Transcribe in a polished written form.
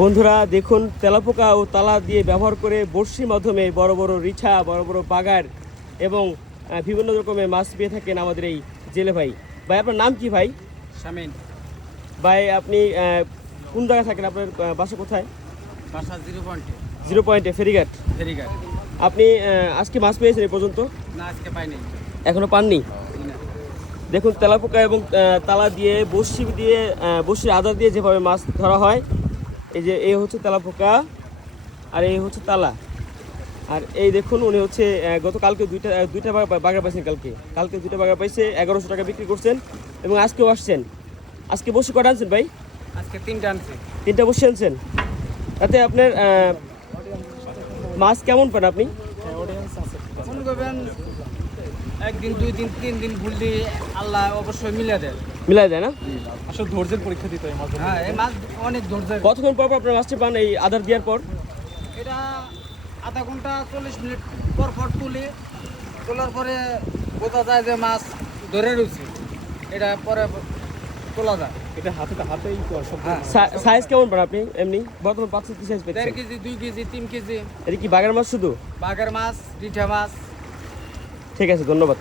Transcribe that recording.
বন্ধুরা দেখুন, তেলাপোকা ও তালা দিয়ে ব্যবহার করে বড়শির মাধ্যমে বড় বড় রিঠা, বড় বড় বাগার এবং বিভিন্ন রকমের মাছ পেয়ে থাকেন আমাদের এই জেলে ভাই। ভাই আপনার নাম কি ভাই? শামিন। ভাই আপনি কোন জায়গায় থাকেন? আপনার বাসা কোথায়? বাসা 0 পয়েন্টে। 0 পয়েন্টে ফেরিঘাট। ফেরিঘাট। আপনি আজকে মাছ পেয়েছেন এই পর্যন্ত? না, আজকে পাইনি। এখনো পাননি? না। দেখুন তেলাপোকা এবং তালা দিয়ে বড়শির আদা দিয়ে যেভাবে মাছ ধরা হয়, এই যে এই হচ্ছে তেলাপোকা আর এই হচ্ছে তালা। আর এই দেখুন উনি হচ্ছে গতকালকে দুইটা বাগা পাইছেন। কালকে দুইটা বাগা পাইছে, 1100 টাকা বিক্রি করছেন এবং আজকেও আসছেন। আজকে বসে কটা আনছেন ভাই? আজকে 3টা আনছি। 3টা বসে আনছেন। তাতে আপনার মাছ কেমন পান আপনি? ফোন করবেন, একদিন 2 দিন 3 দিন ভুললে আল্লাহ অবশ্যই মিলিয়ে দেয়। মিলাই দেয় না? আসলে ধৈর্যের পরীক্ষা দিতে হয় মাছ। হ্যাঁ, এই মাছ অনেক ধৈর্যের। কতক্ষণ পর আপনার মাছটি পান এই আদার দেওয়ার পর? এটা আধা ঘন্টা 40 মিনিট পর পর তোলার পরে বোঝা যায় যে মাছ ধরে রয়েছে। এটা পরে তোলা যায়। এটা হাতেই সব। সাইজ কেমন পান আপনি? এমনি বর্তমান পাচ্ছেন কি সাইজ পেয়েছেন? 1.5 কেজি 2 কেজি 3 কেজি। এটা কি বাগের মাছ শুধু? বাঘের মাছ, রিঠা মাছ। ঠিক আছে, ধন্যবাদ।